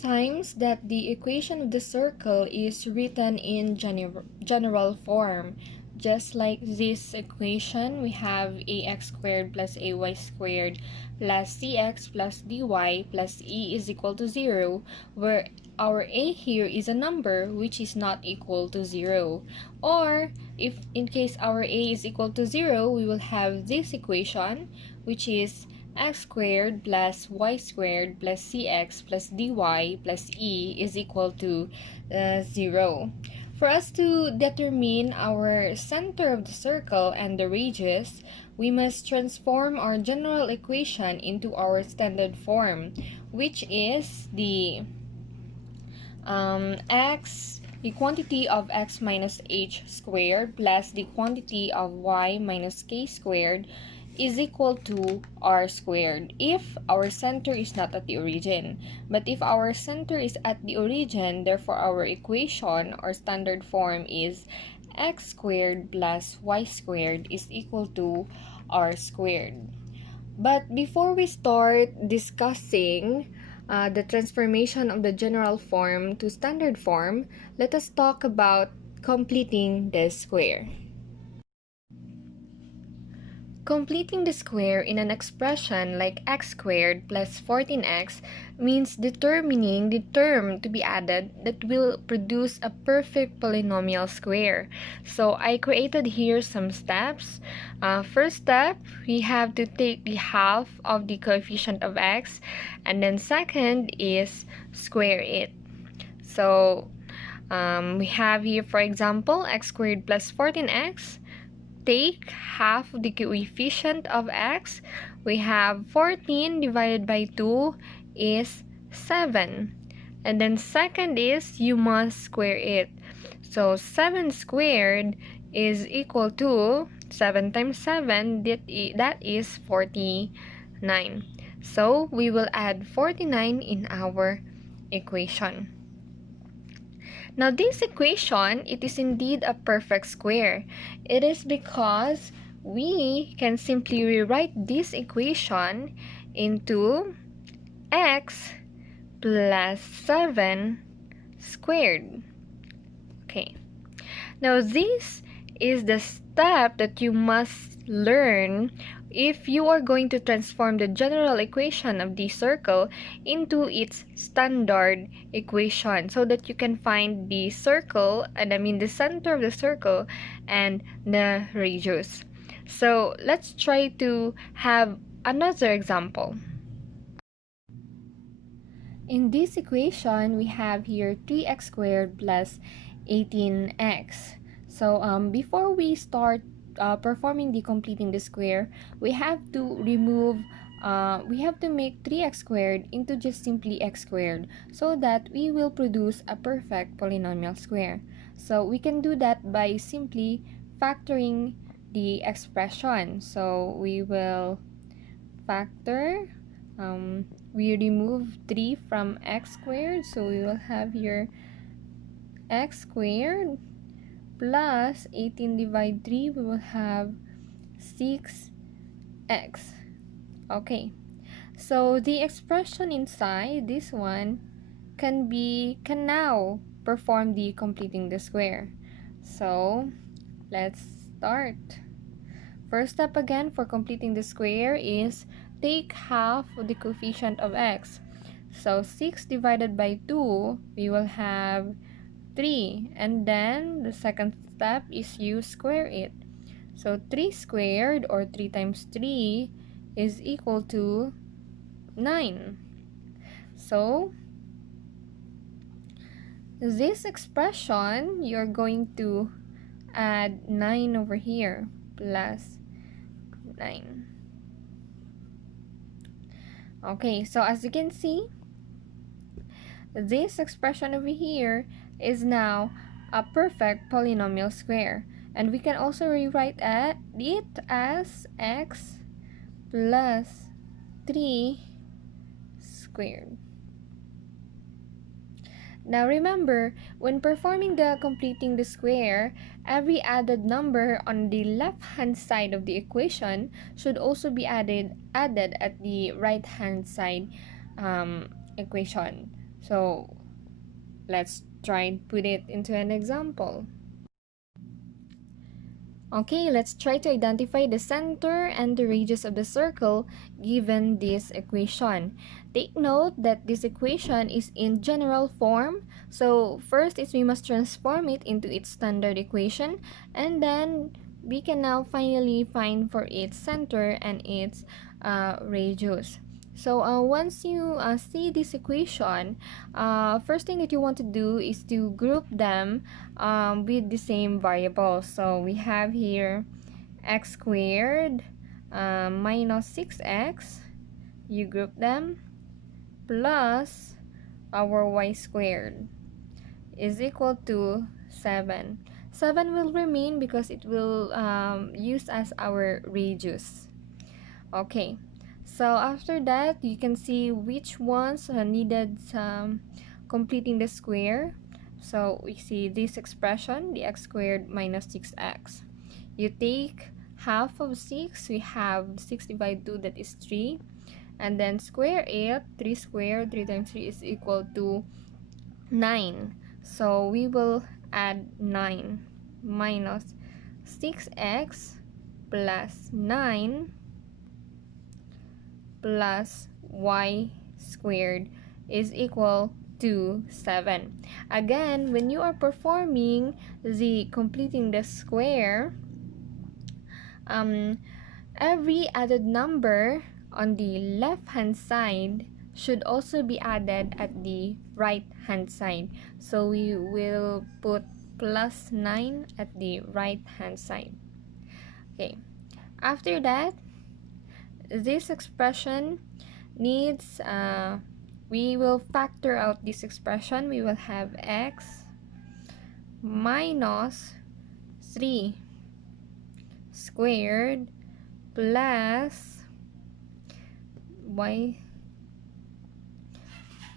times that the equation of the circle is written in general form. Just like this equation, we have ax squared plus ay squared plus cx plus dy plus e is equal to 0, where our a here is a number which is not equal to 0. Or, if in case our a is equal to 0, we will have this equation, which is x squared plus y squared plus cx plus dy plus e is equal to 0. For us to determine our center of the circle and the radius, we must transform our general equation into our standard form, which is the the quantity of x minus h squared plus the quantity of y minus k squared is equal to r squared if our center is not at the origin. But if our center is at the origin, therefore our equation or standard form is x squared plus y squared is equal to r squared. But before we start discussing the transformation of the general form to standard form, let us talk about completing the square. Completing the square in an expression like x squared plus 14x means determining the term to be added that will produce a perfect polynomial square. So I created here some steps. First step, we have to take the half of the coefficient of x, and then second is square it. So we have here, for example, x squared plus 14x. Take half of the coefficient of x. We have 14 divided by 2 is 7. And then second is you must square it. So 7 squared is equal to 7 times 7, that is 49. So we will add 49 in our equation. Now this equation, it is indeed a perfect square. It is because we can simply rewrite this equation into x plus 7 squared. Okay. Now this is the step that you must learn if you are going to transform the general equation of the circle into its standard equation, so that you can find the circle, and I mean the center of the circle and the radius. So let's try to have another example. In this equation, we have here 3x squared plus 18x. So before we start performing the completing the square, we have to make 3x squared into just simply x squared, so that we will produce a perfect polynomial square. So we can do that by simply factoring the expression. So we will factor, we remove 3 from x squared, so we will have here x squared plus 18 divided 3, we will have 6x. Okay, so the expression inside this one can now perform the completing the square. So let's start. First step again for completing the square is take half of the coefficient of x. So 6 divided by 2, we will have 3, and then the second step is you square it. So 3 squared, or 3 times 3, is equal to 9. So this expression, you're going to add 9 over here, plus 9. Okay, so as you can see, this expression over here is now a perfect polynomial square, and we can also rewrite it as x plus 3 squared. Now remember, when performing the completing the square, every added number on the left hand side of the equation should also be added at the right hand side equation. So let's try and put it into an example. Okay, let's try to identify the center and the radius of the circle given this equation. Take note that this equation is in general form. So first is we must transform it into its standard equation, and then we can now finally find for its center and its radius. So once you see this equation, first thing that you want to do is to group them with the same variables. So we have here x squared minus 6x, you group them, plus our y squared is equal to 7. 7 will remain because it will use as our radius. Okay, so after that you can see which ones needed completing the square. So we see this expression, the x squared minus 6x. You take half of 6, we have 6 divided 2, that is 3, and then square it. 3 squared, 3 times 3 is equal to 9. So we will add 9 minus 6x plus 9 plus y squared is equal to 7. Again, when you are performing the completing the square, every added number on the left hand side should also be added at the right hand side. So we will put plus 9 at the right hand side. Okay, after that, this expression needs, we will factor out this expression. We will have x minus 3 squared plus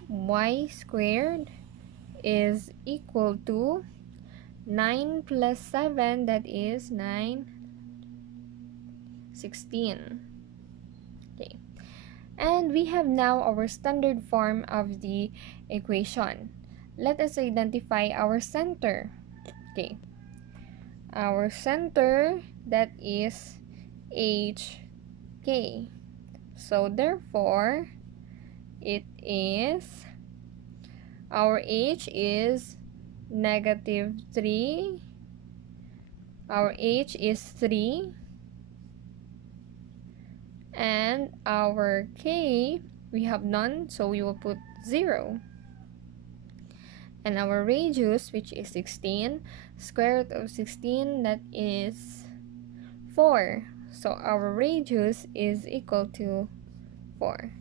y squared is equal to 9 plus 7, that is 9, 16. Okay, and we have now our standard form of the equation. Let us identify our center. Okay, our center, that is HK. So therefore it is, our H is negative 3, our H is 3, and our K, we have none, so we will put 0. And our radius, which is 16, square root of 16, that is 4. So our radius is equal to 4.